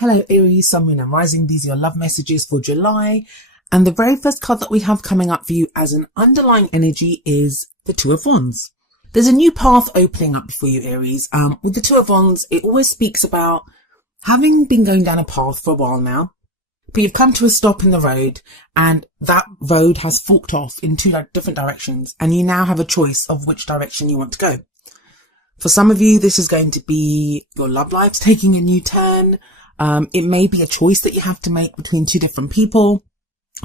Hello Aries, Sun, Moon and Rising. These are your love messages for July. And the very first card that we have coming up for you as an underlying energy is the Two of Wands. There's a new path opening up for you, Aries. With the Two of Wands, it always speaks about having been going down a path for a while now, but you've come to a stop in the road and that road has forked off in two different directions and you now have a choice of which direction you want to go. For some of you, this is going to be your love life's taking a new turn. It may be a choice that you have to make between two different people,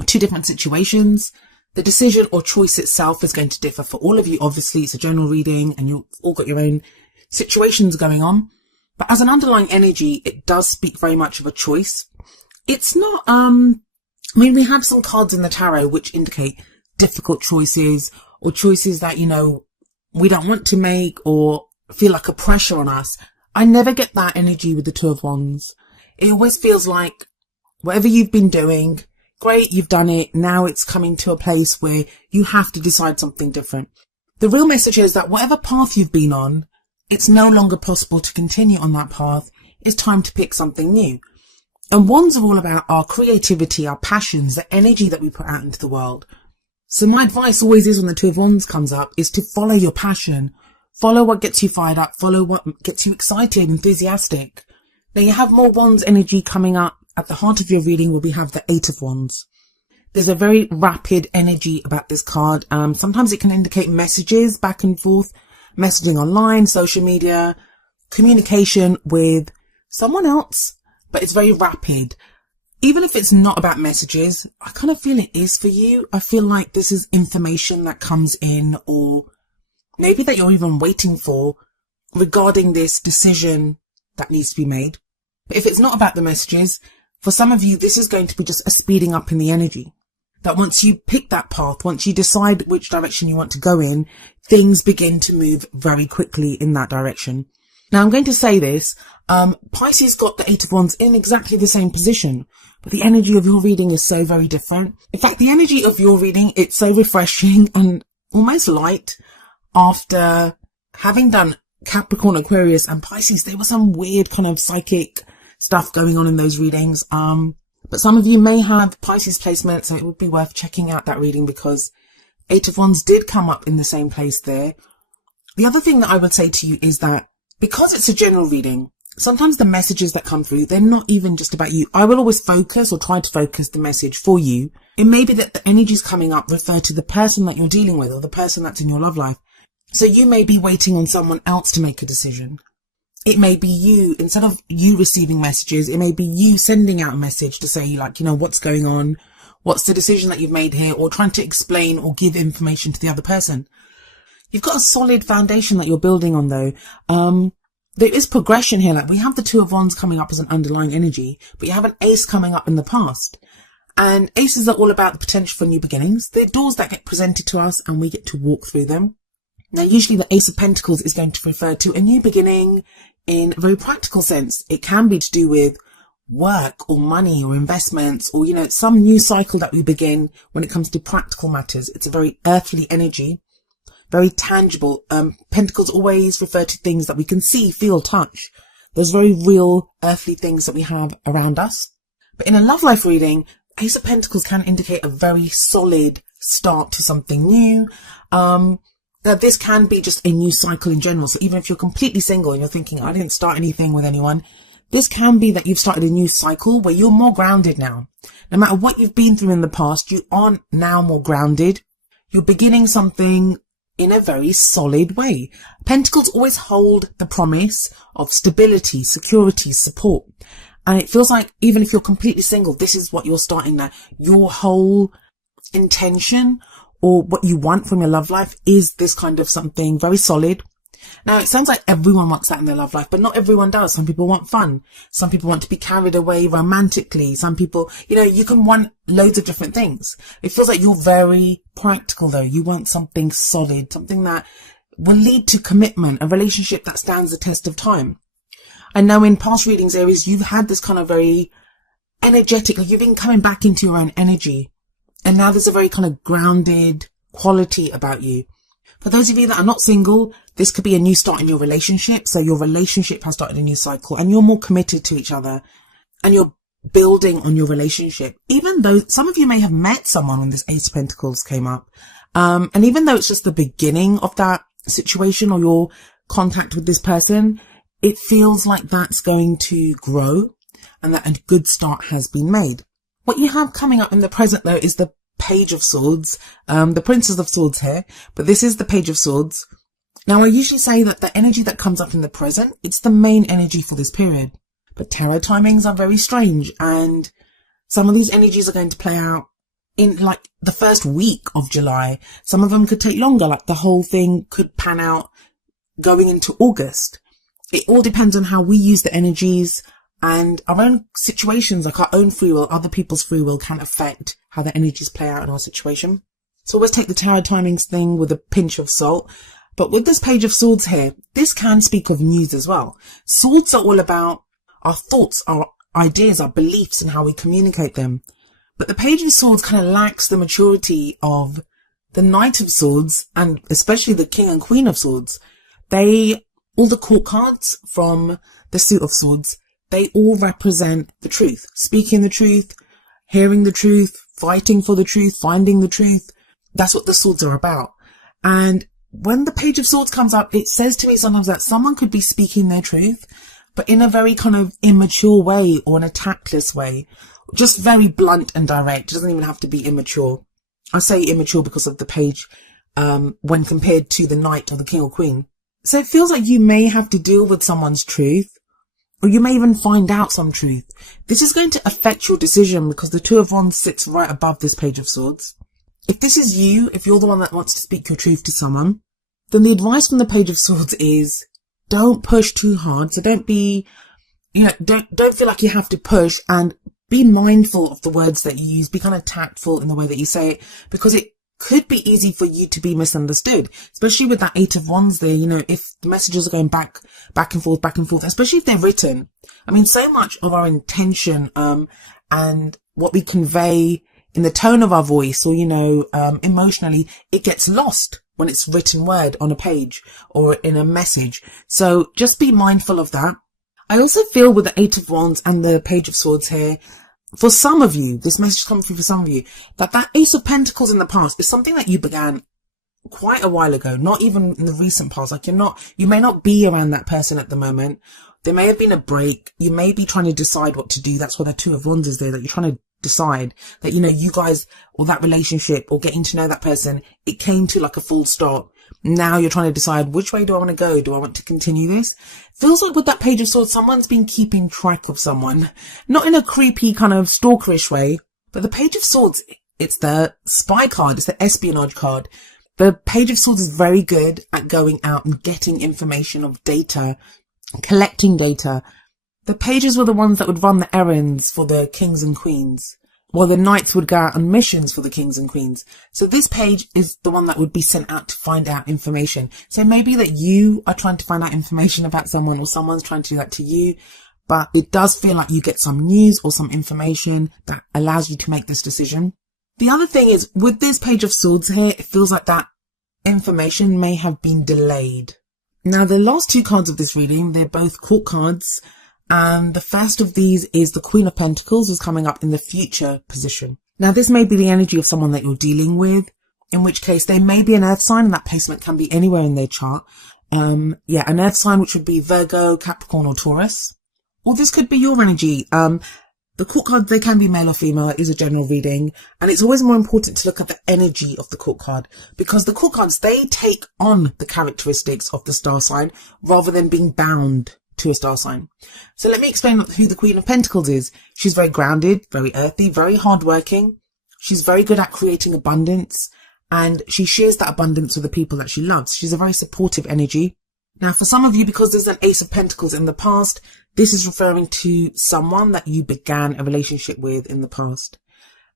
two different situations. The decision or choice itself is going to differ for all of you. Obviously, it's a general reading and you've all got your own situations going on. But as an underlying energy, it does speak very much of a choice. It's not, we have some cards in the tarot which indicate difficult choices or choices that, we don't want to make or feel like a pressure on us. I never get that energy with the Two of Wands. It always feels like whatever you've been doing, great, you've done it. Now it's coming to a place where you have to decide something different. The real message is that whatever path you've been on, it's no longer possible to continue on that path. It's time to pick something new. And Wands are all about our creativity, our passions, the energy that we put out into the world. So my advice always is when the Two of Wands comes up is to follow your passion. Follow what gets you fired up. Follow what gets you excited, enthusiastic. Now you have more Wands energy coming up. At the heart of your reading where we have the Eight of Wands. There's a very rapid energy about this card. Sometimes it can indicate messages back and forth, messaging online, social media, communication with someone else, but it's very rapid. Even if it's not about messages, I kind of feel it is for you. I feel like this is information that comes in or maybe that you're even waiting for regarding this decision that needs to be made. But if it's not about the messages, for some of you, this is going to be just a speeding up in the energy. That once you pick that path, once you decide which direction you want to go in, things begin to move very quickly in that direction. Now, I'm going to say this. Pisces got the Eight of Wands in exactly the same position, but the energy of your reading is so very different. In fact, the energy of your reading, it's so refreshing and almost light. After having done Capricorn, Aquarius and Pisces, there was some weird kind of psychic stuff going on in those readings. But some of you may have Pisces placement, so it would be worth checking out that reading because Eight of Wands did come up in the same place there. The other thing that I would say to you is that because it's a general reading, sometimes the messages that come through, they're not even just about you. I will always focus or try to focus the message for you. It may be that the energies coming up refer to the person that you're dealing with or the person that's in your love life. So you may be waiting on someone else to make a decision. It may be you, instead of you receiving messages, it may be you sending out a message to say what's going on? What's the decision that you've made here? Or trying to explain or give information to the other person. You've got a solid foundation that you're building on though. There is progression here. Like we have the Two of Wands coming up as an underlying energy, but you have an Ace coming up in the past. And aces are all about the potential for new beginnings. They're doors that get presented to us and we get to walk through them. Now, usually the Ace of Pentacles is going to refer to a new beginning in a very practical sense. It can be to do with work or money or investments or, some new cycle that we begin when it comes to practical matters. It's a very earthly energy, very tangible. Pentacles always refer to things that we can see, feel, touch. Those very real earthly things that we have around us. But in a love life reading, Ace of Pentacles can indicate a very solid start to something new. Now, this can be just a new cycle in general. So even if you're completely single and you're thinking, I didn't start anything with anyone, this can be that you've started a new cycle where you're more grounded now. No matter what you've been through in the past, you are now more grounded. You're beginning something in a very solid way. Pentacles always hold the promise of stability, security, support. And it feels like even if you're completely single, this is what you're starting now. Your whole intention or what you want from your love life is this kind of something very solid. Now, it sounds like everyone wants that in their love life, but not everyone does. Some people want fun. Some people want to be carried away romantically. Some people, you can want loads of different things. It feels like you're very practical though. You want something solid, something that will lead to commitment, a relationship that stands the test of time. I know in past readings, Aries, you've had this kind of very energetic, like you've been coming back into your own energy. And now there's a very kind of grounded quality about you. For those of you that are not single, this could be a new start in your relationship. So your relationship has started a new cycle and you're more committed to each other. and you're building on your relationship. Even though some of you may have met someone when this Ace of Pentacles came up, and even though it's just the beginning of that situation or your contact with this person, it feels like that's going to grow and that a good start has been made. What you have coming up in the present though is the Page of Swords, the Princess of Swords here, but this is the Page of Swords. Now I usually say that the energy that comes up in the present, it's the main energy for this period. But tarot timings are very strange, and some of these energies are going to play out in like the first week of July. Some of them could take longer, like the whole thing could pan out going into August. It all depends on how we use the energies, and our own situations, like our own free will, other people's free will, can affect how the energies play out in our situation. So always take the tarot timings thing with a pinch of salt. But with this Page of Swords here, this can speak of news as well. Swords are all about our thoughts, our ideas, our beliefs, and how we communicate them. But the Page of Swords kind of lacks the maturity of the Knight of Swords, and especially the King and Queen of Swords. All the court cards from the Suit of Swords, they all represent the truth. Speaking the truth, hearing the truth, fighting for the truth, finding the truth. That's what the swords are about. And when the Page of Swords comes up, it says to me sometimes that someone could be speaking their truth, but in a very kind of immature way or in a tactless way. Just very blunt and direct. It doesn't even have to be immature. I say immature because of the page, when compared to the Knight or the King or Queen. So it feels like you may have to deal with someone's truth, or you may even find out some truth. This is going to affect your decision because the Two of Wands sits right above this Page of Swords. If this is you, if you're the one that wants to speak your truth to someone, then the advice from the Page of Swords is don't push too hard. So don't be, don't feel like you have to push, and be mindful of the words that you use. Be kind of tactful in the way that you say it, because it could be easy for you to be misunderstood, especially with that Eight of Wands there. If the messages are going back and forth, especially if they're written. I mean, so much of our intention, and what we convey in the tone of our voice or, emotionally, it gets lost when it's written word on a page or in a message. So just be mindful of that. I also feel with the Eight of Wands and the Page of Swords here, for some of you, this message is coming through for some of you, that Ace of Pentacles in the past is something that you began quite a while ago, not even in the recent past. Like you may not be around that person at the moment. There may have been a break. You may be trying to decide what to do. That's why the Two of Wands is there, that you're trying to decide that, you guys, or that relationship, or getting to know that person, it came to like a full stop. Now you're trying to decide, which way do I want to go? Do I want to continue this? Feels like with that Page of Swords, someone's been keeping track of someone, not in a creepy kind of stalkerish way, but the Page of Swords, it's the spy card. It's the espionage card. The Page of Swords is very good at going out and getting information of data, collecting data. The pages were the ones that would run the errands for the kings and queens, while the knights would go out on missions for the kings and queens. So this page is the one that would be sent out to find out information. So maybe that you are trying to find out information about someone, or someone's trying to do that to you, but it does feel like you get some news or some information that allows you to make this decision. The other thing is, with this Page of Swords here, it feels like that information may have been delayed. Now, the last two cards of this reading, they're both court cards. And the first of these is the Queen of Pentacles, is coming up in the future position. Now, this may be the energy of someone that you're dealing with, in which case they may be an earth sign, and that placement can be anywhere in their chart. An earth sign, which would be Virgo, Capricorn, or Taurus. Or this could be your energy. The court cards, they can be male or female. It is a general reading. And it's always more important to look at the energy of the court card, because the court cards, they take on the characteristics of the star sign rather than being bound to a star sign. So let me explain who the Queen of Pentacles is. She's very grounded, very earthy, very hardworking. She's very good at creating abundance, and she shares that abundance with the people that she loves. She's a very supportive energy. Now, for some of you, because there's an Ace of Pentacles in the past, this is referring to someone that you began a relationship with in the past.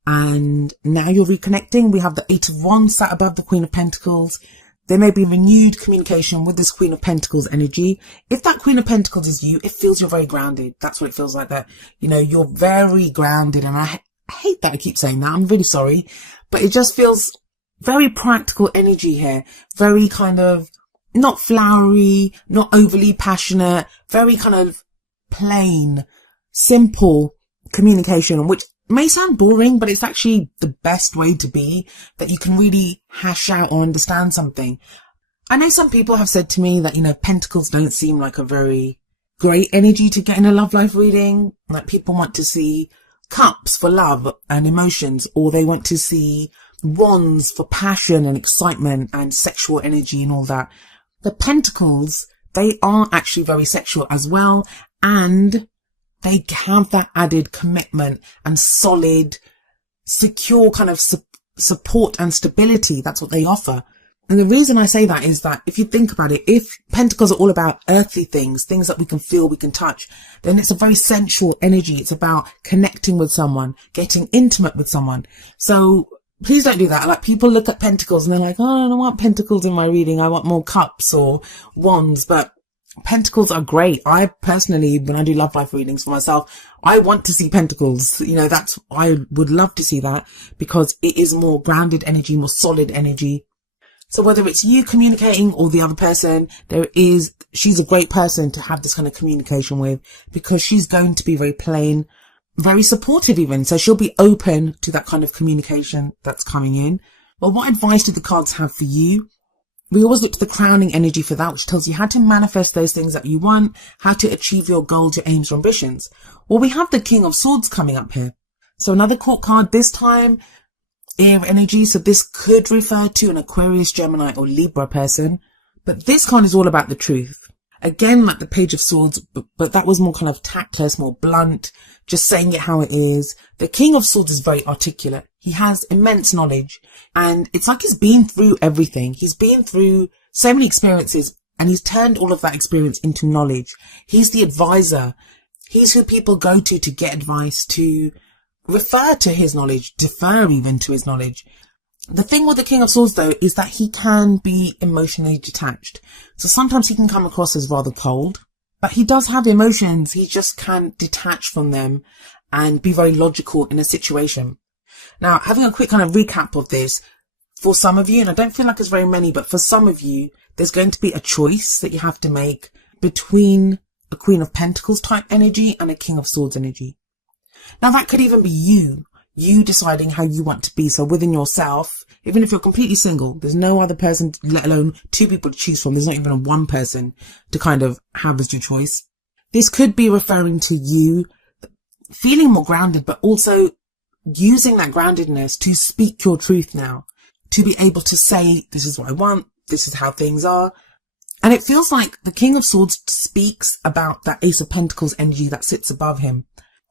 And now you're reconnecting. We have the Eight of Wands sat above the Queen of Pentacles. There may be renewed communication with this Queen of Pentacles energy. If that Queen of Pentacles is you, it feels you're very grounded. That's what it feels like, that, you're very grounded. And I hate that I keep saying that. I'm really sorry. But it just feels very practical energy here. Very kind of not flowery, not overly passionate, very kind of plain, simple, communication, which may sound boring, but it's actually the best way to be, that you can really hash out or understand something. I know some people have said to me that, you know, pentacles don't seem like a very great energy to get in a love life reading. Like, people want to see cups for love and emotions, or they want to see wands for passion and excitement and sexual energy and all that. The pentacles, they are actually very sexual as well, and they have that added commitment and solid, secure kind of support and stability. That's what they offer. And the reason I say that is that if you think about it, if pentacles are all about earthly things, things that we can feel, we can touch, then it's a very sensual energy. It's about connecting with someone, getting intimate with someone. So please don't do that. Like, people look at pentacles and they're like, oh, I don't want pentacles in my reading. I want more cups or wands. But pentacles are great. I personally, when I do love life readings for myself, I want to see pentacles. You know, I would love to see that, because it is more grounded energy, more solid energy. So whether it's you communicating or the other person, she's a great person to have this kind of communication with, because she's going to be very plain, very supportive even. So she'll be open to that kind of communication that's coming in. But what advice do the cards have for you? We always look to the crowning energy for that, which tells you how to manifest those things that you want, how to achieve your goals, your aims, your ambitions. Well, we have the King of Swords coming up here. So another court card, this time air energy. So this could refer to an Aquarius, Gemini or Libra person. But this card is all about the truth. Again, like the Page of Swords, but that was more kind of tactless, more blunt, just saying it how it is. The King of Swords is very articulate. He has immense knowledge, and it's like he's been through everything. He's been through so many experiences, and he's turned all of that experience into knowledge. He's the advisor. He's who people go to get advice, to refer to his knowledge, defer even to his knowledge. The thing with the King of Swords, though, is that he can be emotionally detached. So sometimes he can come across as rather cold, but he does have emotions. He just can't detach from them and be very logical in a situation. Now, having a quick kind of recap of this, for some of you, and I don't feel like it's very many, but for some of you, there's going to be a choice that you have to make between a Queen of Pentacles type energy and a King of Swords energy. Now, that could even be you deciding how you want to be. So within yourself, even if you're completely single, there's no other person, let alone two people to choose from. There's not even a one person to kind of have as your choice. This could be referring to you feeling more grounded, but also using that groundedness to speak your truth now, to be able to say, this is what I want, this is how things are. And it feels like the King of Swords speaks about that Ace of Pentacles energy that sits above him.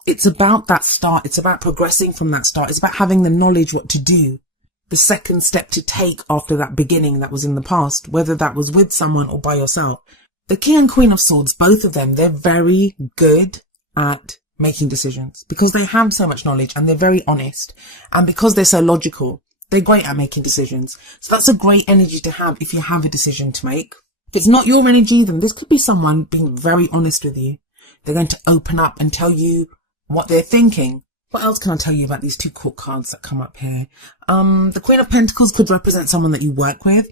It's about that start. It's about progressing from that start. It's about having the knowledge what to do, the second step to take after that beginning that was in the past, whether that was with someone or by yourself. The King and Queen of Swords, both of them, they're very good at making decisions because they have so much knowledge and they're very honest. And because they're so logical, they're great at making decisions. So that's a great energy to have if you have a decision to make. If it's not your energy, then this could be someone being very honest with you. They're going to open up and tell you what they're thinking. What else can I tell you about these two court cards that come up here? The Queen of Pentacles could represent someone that you work with.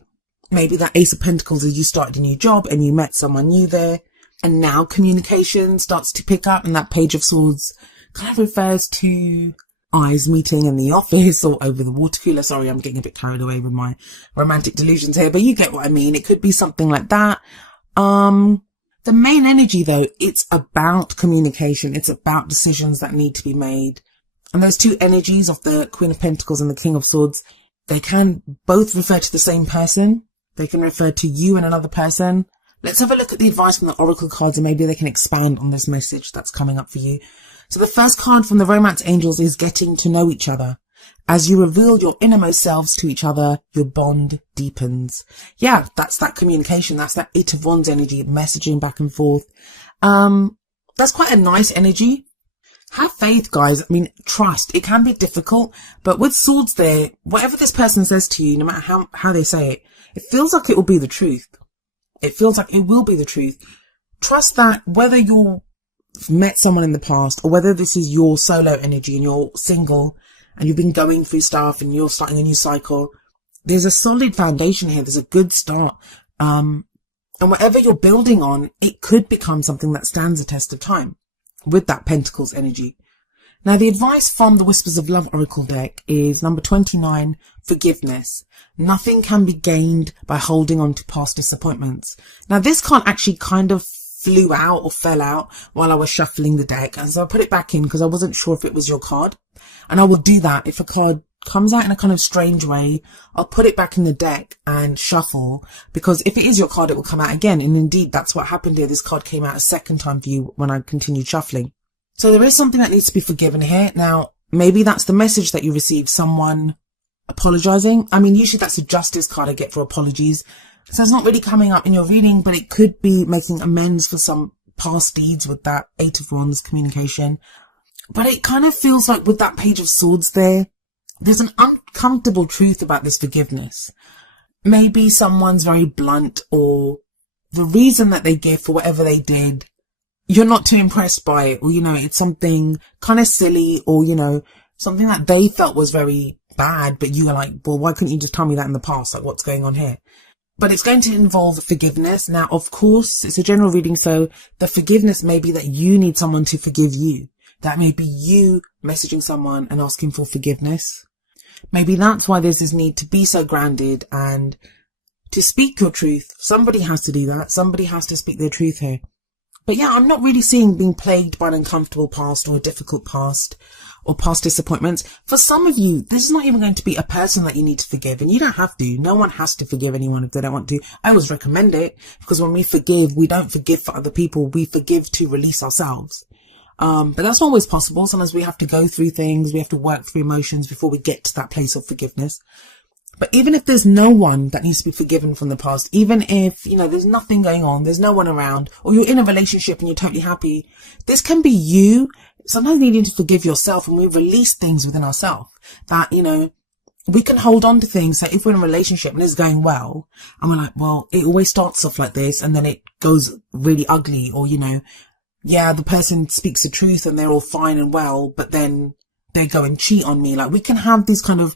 Maybe that Ace of Pentacles is you started a new job and you met someone new there. And now communication starts to pick up, and that Page of Swords kind of refers to eyes meeting in the office or over the water cooler. Sorry, I'm getting a bit carried away with my romantic delusions here, but you get what I mean. It could be something like that. The main energy, though, it's about communication. It's about decisions that need to be made. And those two energies of the Queen of Pentacles and the King of Swords, they can both refer to the same person. They can refer to you and another person. Let's have a look at the advice from the Oracle cards and maybe they can expand on this message that's coming up for you. So the first card from the Romance Angels is getting to know each other. As you reveal your innermost selves to each other, your bond deepens. Yeah, that's that communication. That's that Eight of Wands energy, messaging back and forth. That's quite a nice energy. Have faith, guys. I mean, trust. It can be difficult, but with swords there, whatever this person says to you, no matter how they say it, it feels like it will be the truth. It feels like it will be the truth. Trust that whether you've met someone in the past or whether this is your solo energy and you're single and you've been going through stuff and you're starting a new cycle, there's a solid foundation here. There's a good start. And whatever you're building on, it could become something that stands the test of time with that Pentacles energy. Now, the advice from the Whispers of Love Oracle deck is number 29, forgiveness. Nothing can be gained by holding on to past disappointments. Now, this card actually kind of flew out or fell out while I was shuffling the deck. And so I put it back in because I wasn't sure if it was your card. And I will do that if a card comes out in a kind of strange way. I'll put it back in the deck and shuffle, because if it is your card, it will come out again. And indeed, that's what happened here. This card came out a second time for you when I continued shuffling. So there is something that needs to be forgiven here. Now, maybe that's the message that you received, someone apologizing. I mean, usually that's a justice card I get for apologies. So it's not really coming up in your reading, but it could be making amends for some past deeds with that 8 of Wands communication. But it kind of feels like with that Page of Swords there's an uncomfortable truth about this forgiveness. Maybe someone's very blunt, or the reason that they give for whatever they did, you're not too impressed by it, or, it's something kind of silly, or, something that they felt was very bad, but you were like, well, why couldn't you just tell me that in the past? Like, what's going on here? But it's going to involve forgiveness. Now, of course, it's a general reading, so the forgiveness may be that you need someone to forgive you. That may be you messaging someone and asking for forgiveness. Maybe that's why there's this need to be so grounded and to speak your truth. Somebody has to do that. Somebody has to speak their truth here. But yeah, I'm not really seeing being plagued by an uncomfortable past or a difficult past or past disappointments. For some of you, this is not even going to be a person that you need to forgive, and you don't have to. No one has to forgive anyone if they don't want to. I always recommend it, because when we forgive, we don't forgive for other people. We forgive to release ourselves. But that's not always possible. Sometimes we have to go through things. We have to work through emotions before we get to that place of forgiveness. But even if there's no one that needs to be forgiven from the past, even if, there's nothing going on, there's no one around, or you're in a relationship and you're totally happy, this can be you sometimes needing to forgive yourself, and we release things within ourselves that, we can hold on to things. So if we're in a relationship and it's going well, and we're like, well, it always starts off like this and then it goes really ugly, or, the person speaks the truth and they're all fine and well, but then they go and cheat on me. Like, we can have these kind of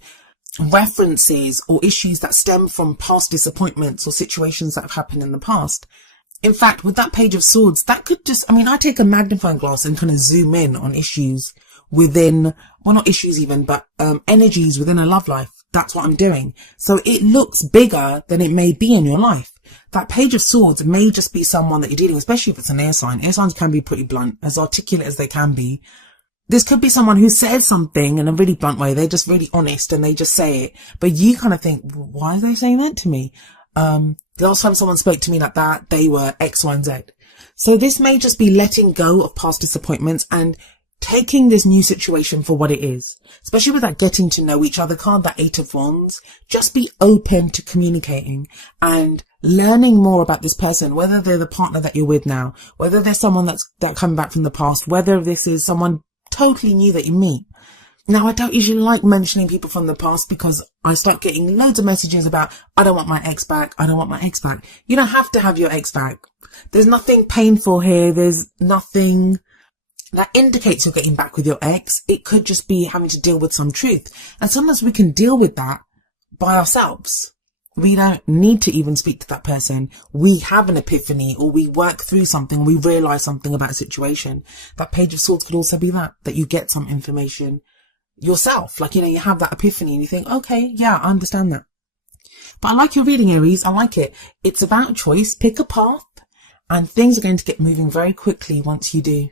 references or issues that stem from past disappointments or situations that have happened in the past. In fact, with that Page of Swords, that could I take a magnifying glass and kind of zoom in on issues within, well, not issues even, but energies within a love life. That's what I'm doing. So it looks bigger than it may be in your life. That Page of Swords may just be someone that you're dealing with, especially if it's an air sign. Air signs can be pretty blunt, as articulate as they can be. This could be someone who said something in a really blunt way. They're just really honest and they just say it. But you kind of think, why are they saying that to me? The last time someone spoke to me like that, they were X, Y, and Z. So this may just be letting go of past disappointments and taking this new situation for what it is. Especially with that getting to know each other card, that 8 of Wands. Just be open to communicating and learning more about this person, whether they're the partner that you're with now, whether they're someone that's coming back from the past, whether this is someone totally new that you meet. Now, I don't usually like mentioning people from the past, because I start getting loads of messages about, I don't want my ex back. I don't want my ex back. You don't have to have your ex back. There's nothing painful here. There's nothing that indicates you're getting back with your ex. It could just be having to deal with some truth. And sometimes we can deal with that by ourselves. We don't need to even speak to that person. We have an epiphany, or we work through something. We realize something about a situation. That Page of Swords could also be that you get some information yourself. Like, you have that epiphany and you think, okay, yeah, I understand that. But I like your reading, Aries. I like it. It's about choice. Pick a path and things are going to get moving very quickly once you do.